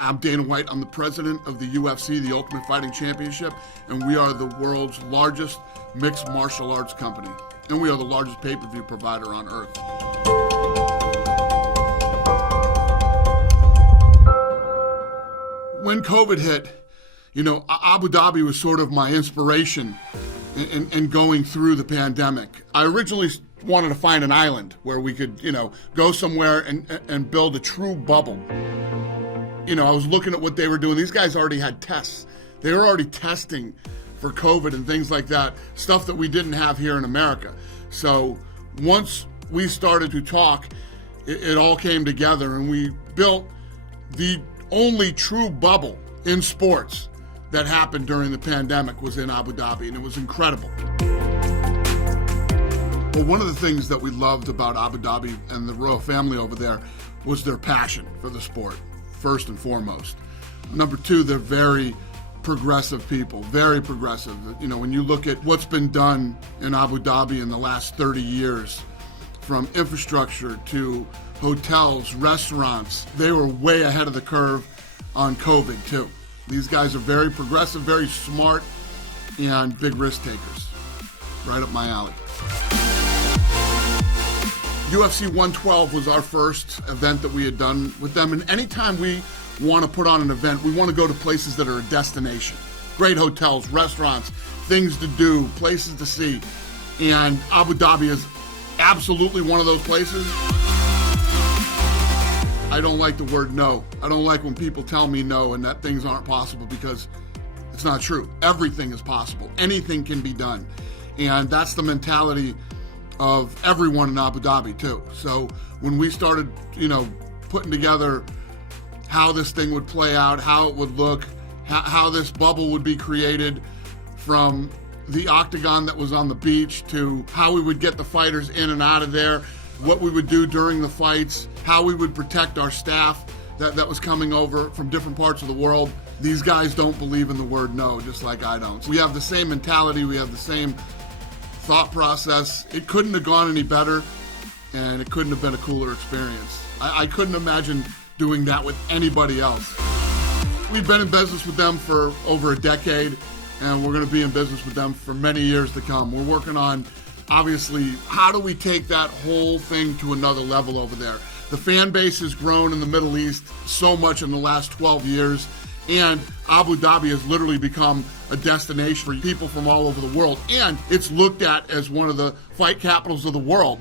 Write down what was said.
I'm Dana White. I'm the president of the UFC, the Ultimate Fighting Championship, and we are the world's largest mixed martial arts company. And we are the largest pay-per-view provider on earth. When COVID hit, Abu Dhabi was sort of my inspiration in going through the pandemic. I originally wanted to find an island where we could, go somewhere and build a true bubble. I was looking at what they were doing. These guys already had tests. They were already testing for COVID and things like that, stuff that we didn't have here in America. So once we started to talk, it all came together, and we built the only true bubble in sports that happened during the pandemic was in Abu Dhabi, and it was incredible. Well, one of the things that we loved about Abu Dhabi and the royal family over there was their passion for the sport, first and foremost. Number two, they're very progressive people, very progressive. When you look at what's been done in Abu Dhabi in the last 30 years, from infrastructure to hotels, restaurants, they were way ahead of the curve on COVID too. These guys are very progressive, very smart, and big risk takers. Right up my alley. UFC 112 was our first event that we had done with them, and anytime we want to put on an event, we want to go to places that are a destination. Great hotels, restaurants, things to do, places to see, and Abu Dhabi is absolutely one of those places. I don't like the word no. I don't like when people tell me no and that things aren't possible, because it's not true. Everything is possible. Anything can be done. And that's the mentality of everyone in Abu Dhabi too. So when we started, putting together how this thing would play out, how it would look, how this bubble would be created, from the octagon that was on the beach to how we would get the fighters in and out of there, what we would do during the fights, how we would protect our staff that was coming over from different parts of the world. These guys don't believe in the word no, just like I don't. We have the same mentality, we have the same thought process. It couldn't have gone any better, and it couldn't have been a cooler experience. I couldn't imagine doing that with anybody else. We've been in business with them for over a decade, and we're going to be in business with them for many years to come. We're working on, obviously, how do we take that whole thing to another level over there? The fan base has grown in the Middle East so much in the last 12 years, and Abu Dhabi has literally become a destination for people from all over the world, and it's looked at as one of the fight capitals of the world.